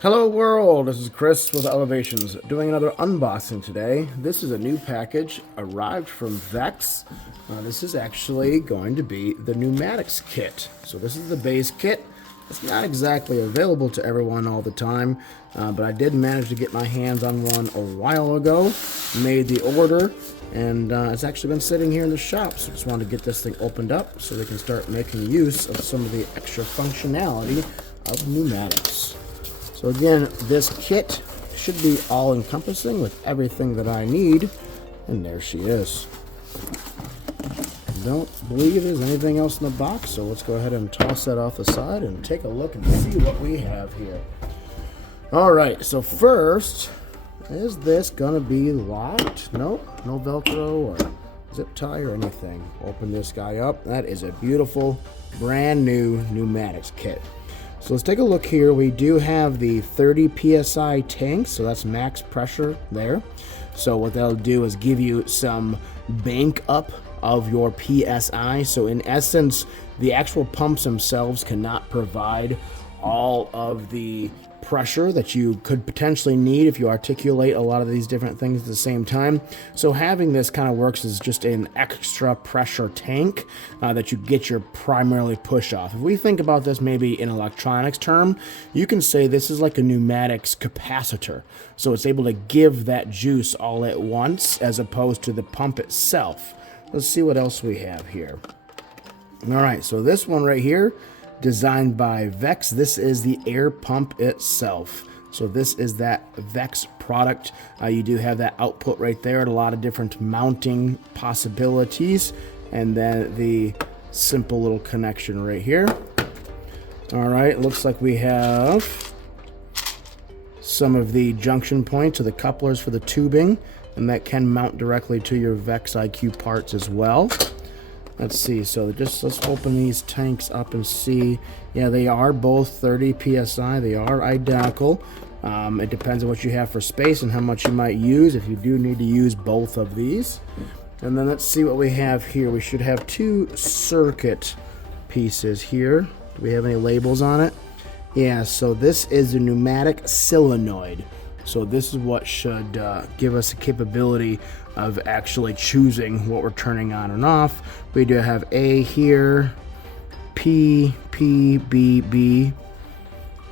Hello world, this is Chris with Elevations, doing another unboxing today. This is a new package arrived from Vex. This is actually going to be the pneumatics kit. So this is the base kit. It's not exactly available to everyone all the time, but I did manage to get my hands on one a while ago, made the order, and it's actually been sitting here in the shop. So just wanted to get this thing opened up so we can start making use of some of the extra functionality of pneumatics. So again, this kit should be all-encompassing with everything that I need, and there she is. Don't believe there's anything else in the box, so let's go ahead and toss that off the side and take a look and see what we have here. Alright, so first, is this gonna be locked? Nope, no Velcro or zip tie or anything. Open this guy up. That is a beautiful, brand new pneumatics kit. So let's take a look here. We do have the 30 PSI tank, so that's max pressure there. So what that'll do is give you some bank up of your PSI. So in essence, the actual pumps themselves cannot provide all of the pressure that you could potentially need if you articulate a lot of these different things at the same time. So having this kind of works as just an extra pressure tank that you get your primarily push off. If we think about this maybe in electronics term, you can say this is like a pneumatics capacitor. So it's able to give that juice all at once as opposed to the pump itself. Let's see what else we have here. All right, so this one right here, designed by Vex. This is the air pump itself. So this is that Vex product. You do have that output right there, and a lot of different mounting possibilities, and then the simple little connection right here. All right, looks like we have some of the junction points or the couplers for the tubing, and that can mount directly to your Vex IQ parts as well. Let's see, so just let's open these tanks up and see. Yeah, they are both 30 PSI. They are identical. It depends on what you have for space and how much you might use if you do need to use both of these. And then let's see what we have here. We should have two circuit pieces here. Do we have any labels on it? Yeah, so this is a pneumatic solenoid. So this is what should give us the capability of actually choosing what we're turning on and off. We do have A here, P, B, B,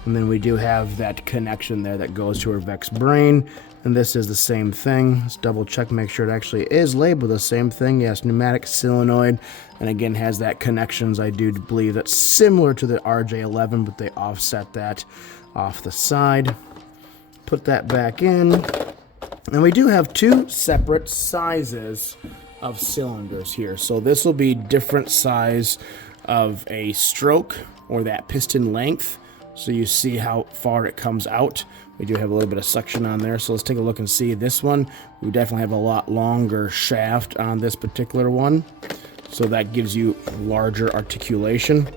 and then we do have that connection there that goes to our Vex brain. And this is the same thing. Let's double check, make sure it actually is labeled the same thing. Yes, pneumatic solenoid, and again has that connections. I do believe that's similar to the RJ11, but they offset that off the side. Put that back in, and we do have two separate sizes of cylinders here. So this will be different size of a stroke or that piston length, so you see how far it comes out. We do have a little bit of suction on there, so let's take a look and see. This one, we definitely have a lot longer shaft on this particular one, so that gives you larger articulation.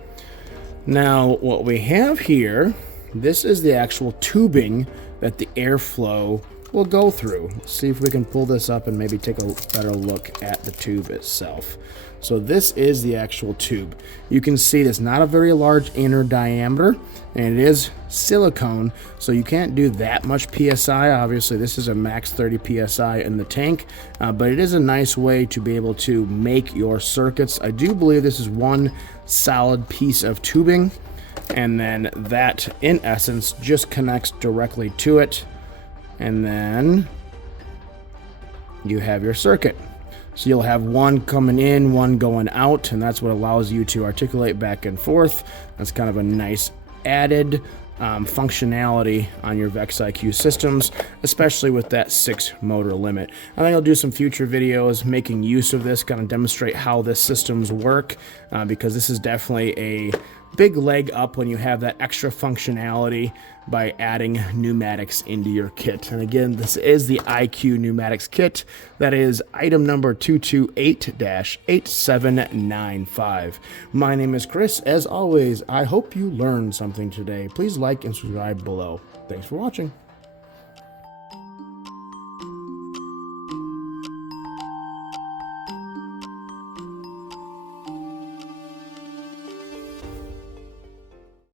Now what we have here, this is the actual tubing that the airflow will go through. Let's see if we can pull this up and maybe take a better look at the tube itself. So this is the actual tube. You can see it's not a very large inner diameter, and it is silicone, so you can't do that much PSI. Obviously, this is a max 30 PSI in the tank, but it is a nice way to be able to make your circuits. I do believe this is one solid piece of tubing, and then that in essence just connects directly to it, and then you have your circuit. So you'll have one coming in, one going out, and that's what allows you to articulate back and forth. That's kind of a nice added functionality on your Vex IQ systems, especially with that 6 motor limit. I think I'll do some future videos making use of this, kind of demonstrate how the systems work, because this is definitely a big leg up when you have that extra functionality by adding pneumatics into your kit. And again, this is the IQ Pneumatics Kit. That is item number 228-8795. My name is Chris. As always, I hope you learned something today. Please like and subscribe below. Thanks for watching.